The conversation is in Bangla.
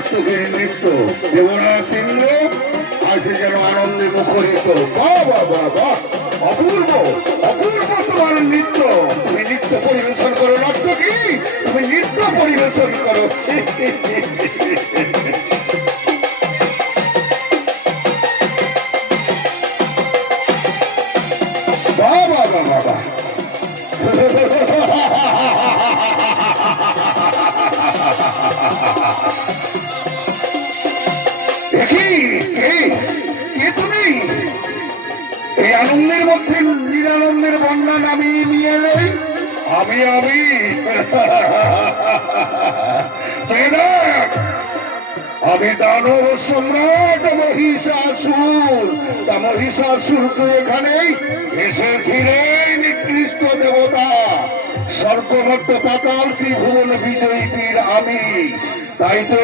নর্তকীর নৃত্য দেবরাজ ইন্দ্র আসে যেন আনন্দে মুখরিত। অপূর্ব অপূর্ব তোমার নৃত্য। তুমি নৃত্য পরিবেশন করো নর্তকী তুমি নৃত্য পরিবেশন করো। বাহ বাহ বাহ কে তুমি এই আনন্দের মধ্যে নিরানন্দের বন্যা নামিয়ে নিয়ে এলে আমি আমি আমি দানব সম্রাট মহিষাসুর তা মহিষাসুর তো এখানেই এসেছিলেন নিকৃষ্ট দেবতা স্বর্গমধ্য পাতাল ত্রিভুবন বিজয়ী বীর আমি তাই তো